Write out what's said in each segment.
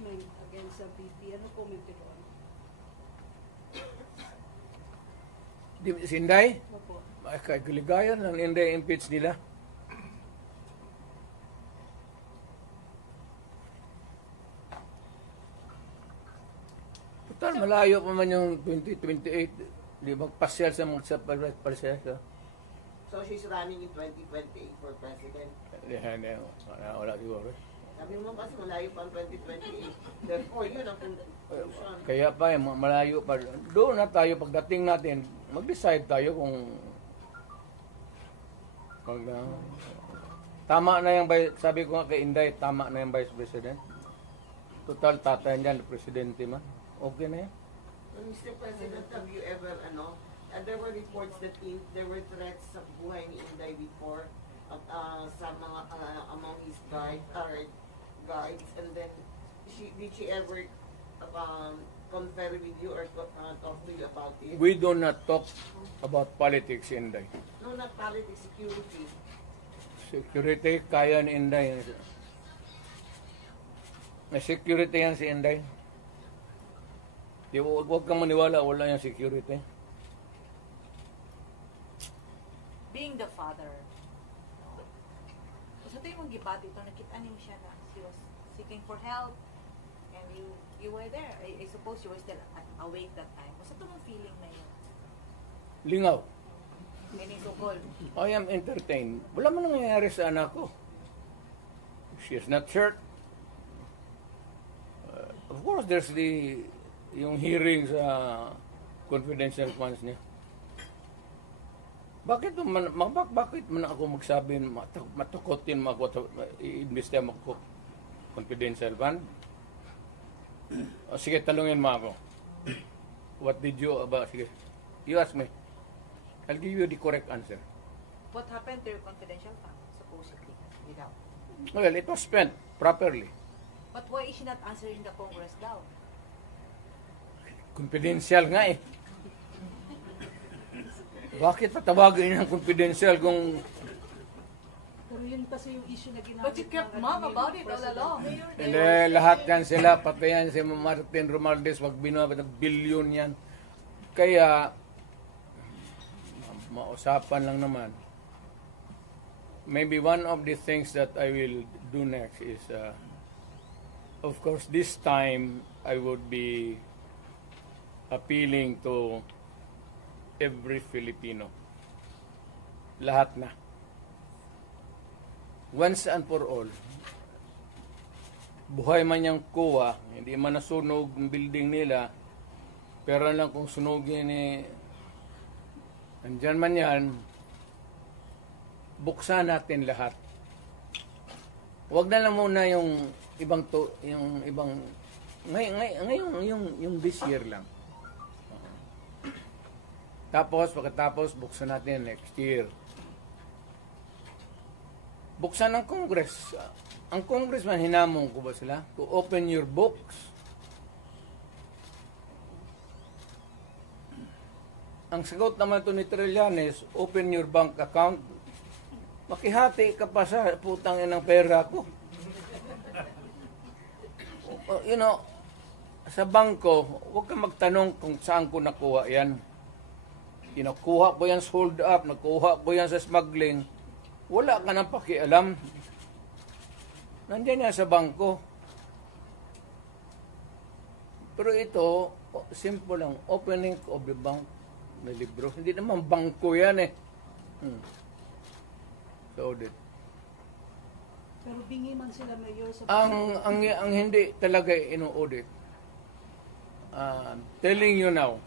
impeachment against the VP. Ano comment ito? Si Inday? Opo. Kaligayan ng Inday impeach nila. Total, malayo pa man yung 2028. Di ba pasyal sa mga pasyal sa... So she's running in 2028 for president. Hindi, wala siguro. Sabi mo kasi malayo pa ang 2028. Therefore, yun ang conclusion. Kaya pa, malayo pa. Doon na tayo, pagdating natin, mag-decide tayo kung tama na yung, sabi ko nga kay Inday, tama na yung Vice President. Total, tatay niyan, presidente man. Okay na yan. Mr. President, have you ever, there were reports that there were threats sa buhay ni Inday before sa mga, among his guards, and then, did she ever confer with you or talk to you about it? We do not talk about politics, Inday. No, not politics, security. Security, kaya ni Inday. May security yan si Inday. Huwag kang maniwala, wala yung security. Being the father, sa ito yung gibati ito, nakita niyo siya na she was seeking for help and you were there. I suppose you were still awake that time. Basta ito mong feeling na yun? Lingaw. Menisukol. I am entertained. Wala man nangyayari sa anak ko. She is not hurt. Of course, there's yung hearing sa confidential funds niya. Bakit man ako magsabi, matukotin mo ako, i-investe mo ako confidential fund? Sige, talungin mo ako. What did you, sige, you ask me. I'll give you the correct answer. What happened to your confidential fund, supposedly, without? Well, it was spent properly. But why is she not answering the Congress daw? Confidential nga eh. Bakit patawagin ng confidential kung... Pero yun kasi yung issue na ginamit. But you kept mum about it all along. Hindi, lahat yan sila, pati yan si Martin Romualdez, wag binabit ng bilyon yan. Kaya, mausapan lang naman. Maybe one of the things that I will do next is, of course, this time, I would be appealing to every Filipino. Lahat na. Once and for all. Buhay man yung kuwa, hindi man nasunog ang building nila, pero lang kung sunugin ni andyan man yan, buksan natin lahat. Huwag na lang muna yung ibang ngayon yung this year lang. Tapos, pagkatapos, buksan natin next year. Buksan ng Congress. Ang Congressman, hinamon ko ba sila? To open your books. Ang sagot naman ito ni Trillanes, open your bank account. Makihati ka pa sa putang ng pera ko. You know, sa bangko, huwag kang magtanong kung saan ko nakuha yan. Kinukuha ko yan sa hold up, nakuha ko yan sa smuggling, wala ka nang pakialam. Nandiyan yan sa bangko. Pero ito, simple lang, opening of the bank na libro. Hindi naman bangko yan eh. So, audit. Pero bingi man sila mayor sa... Ang hindi talaga ino-audit. Telling you now,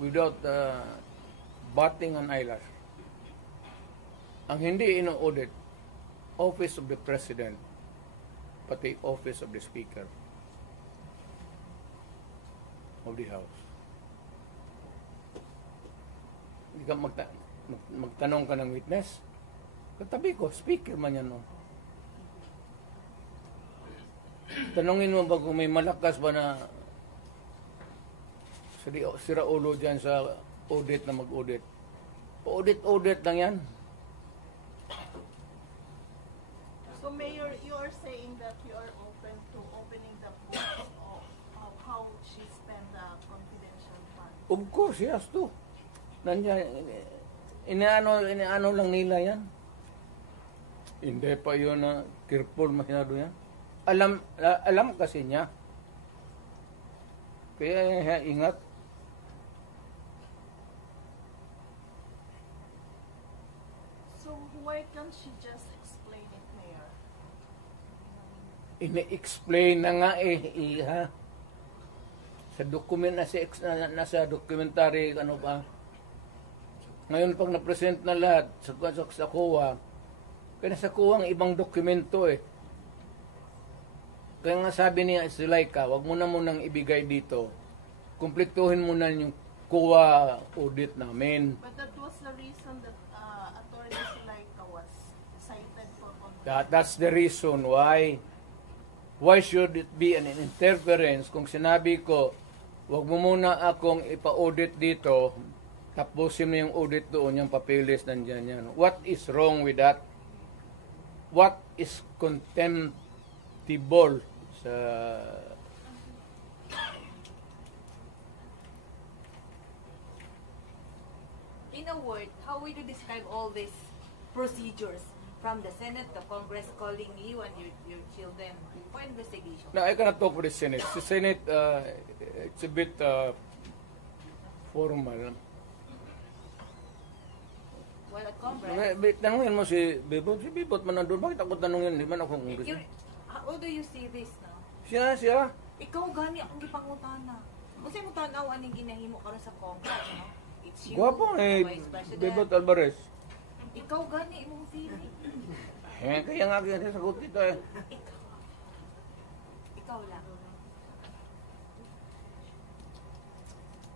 without batting an eyelash. Ang hindi ino-audit, Office of the President, pati Office of the Speaker of the House. Hindi ka magtanong ka ng witness. Katabi ko, speaker man yan. No? Tanongin mo ba kung may malakas ba na sira ulo dyan sa audit na mag-audit. Audit lang yan. So Mayor, you are saying that you are open to opening the Of course, he has to. Nandiyan, inaano lang nila yan. Hindi pa yun na careful masyado yan. Alam kasi niya. Kaya ingat. So why can't she just explain it, Mayor? Ini-explain na nga ha. Sa document nasa documentary ano pa. Ngayon pag na-present na lahat sa COA, kaya sa COA ang ibang dokumento eh. Kaya nga sabi niya si Laika, wag mo na munang ibigay dito. Kumpletuhin mo na yung COA audit namin. But that was the reason that Attorney Sulaika was cited for contempt. That's the reason why. Why should it be an interference kung sinabi ko, wag mo muna akong ipa-audit dito, tapusin mo yung audit doon, yung papeles nandiyan yan. What is wrong with that? What is contemptible sa... In a word, how would you describe all these procedures from the Senate, the Congress calling you and your children for investigation? No, I cannot talk for the Senate. The Senate, it's a bit formal. Well, at Congress, Tanungin mo si Bebot. Si Bebot man nandun. Bakit ako tanungin? Hindi man ako Congress. how do you see this now? Siya. Ikaw gani akong gipangutana. Kasi mo tanaw aning ginahimo karon sa Congress, no? It's you, Guwapo the Vice President. Bebot Alvarez. Ikaw gani imong feeling. Kaya nga kaya sagot dito eh. Ikaw lang.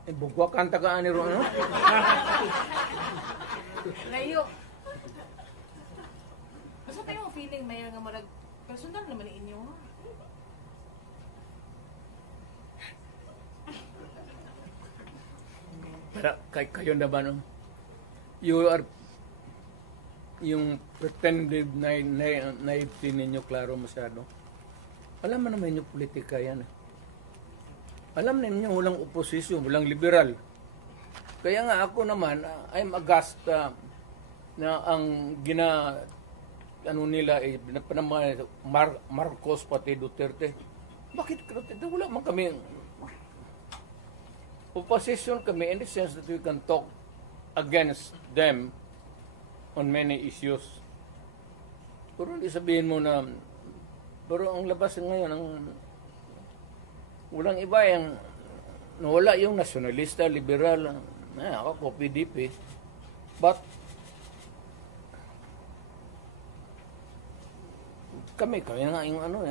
Bugwa kanta ka ani ron, no? Layo. Basta tayo ang feeling, mayor nga marag, personal naman inyo, ha? Para kayo naman, no? You are yung pretended naivety ninyo klaro masyado. Alam mo naman yung politika yan. Eh. Alam ninyo walang oposisyon, walang liberal. Kaya nga ako naman, I'm aghast na ang nila Marcos pati Duterte. Bakit Duterte? Wala man kami opposition kami in the sense that we can talk against them on many issues. Pero hindi sabihin mo na pero ang labas ngayon ang walang iba yung wala yung nasyonalista, liberal, ako PDP. But kami nga yung ano,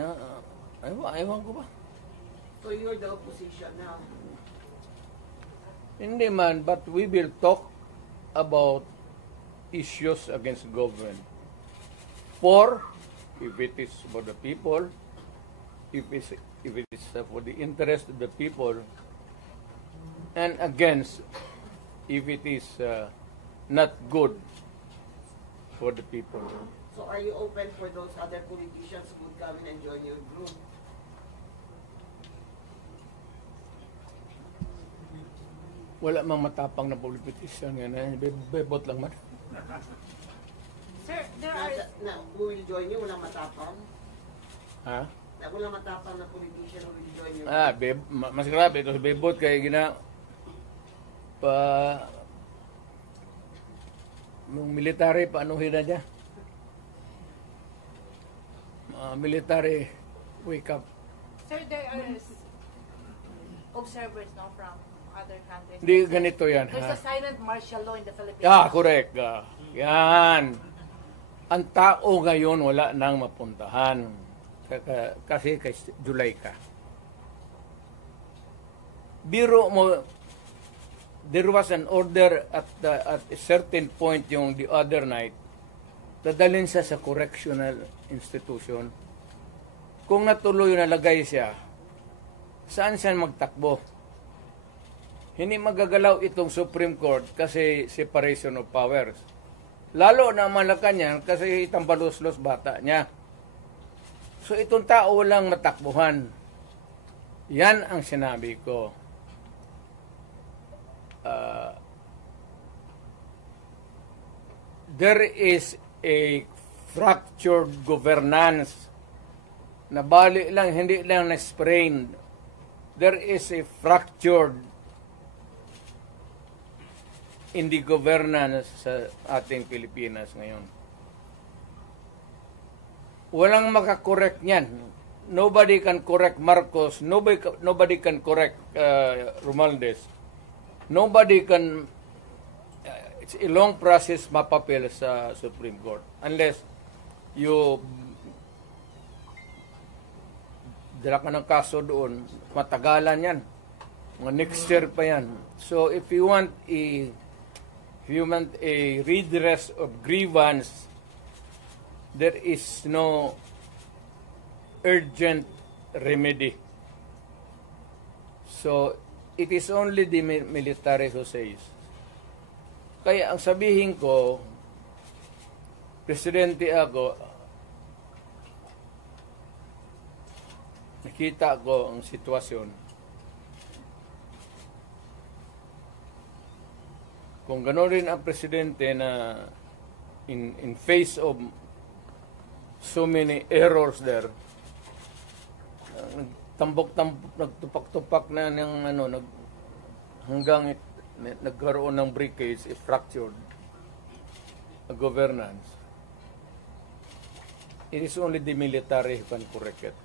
ayaw ko ba? So you're the opposition now. Hindi man, but we will talk about issues against government. For, if it is for the people, if it is for the interest of the people, and against, if it is not good for the people. So are you open for those other politicians who would come in and join your group? Wala mang matapang na politician yan. Bebot lang man. Sir, there are... Who will join you? Walang matapang? Ha? Walang matapang na politician who will join you? Mas grabe. Ito si Bebot kaya nung military, paanuhin na niya? Military, wake up. Sir, there are observers no, from other countries. Hindi ganito yan. There's a silent martial law in the Philippines. Correct. Yan. Ang tao ngayon wala nang mapuntahan. Kasi kay July ka. Biro mo, there was an order at a certain point yung the other night, dadalhin siya sa correctional institution. Kung natuloy nalagay siya, saan siya magtakbo? Hindi magagalaw itong Supreme Court kasi separation of powers. Lalo na Malacanang kasi tambalos-los bata niya. So itong tao walang matakbuhan. Yan ang sinabi ko. there is a fractured governance na bali lang, hindi lang na-sprain. There is a fractured in the governance sa ating Pilipinas ngayon. Walang makakorek niyan. Nobody can correct Marcos. Nobody can correct Romualdez. Nobody can... it's a long process mapapil sa Supreme Court. Unless you dala ka ng kaso doon, matagalan yan. Mga next year pa yan. So if you want a redress of grievance, there is no urgent remedy. So it is only the military who says. Kaya ang sabihin ko, presidente ako, nakita ko ang sitwasyon. Kung gano'n rin ang presidente na in face of so many errors there, nagtupak-tupak na ng hanggang nagkaroon ng breakage, fractured governance. It is only the military who can correct it.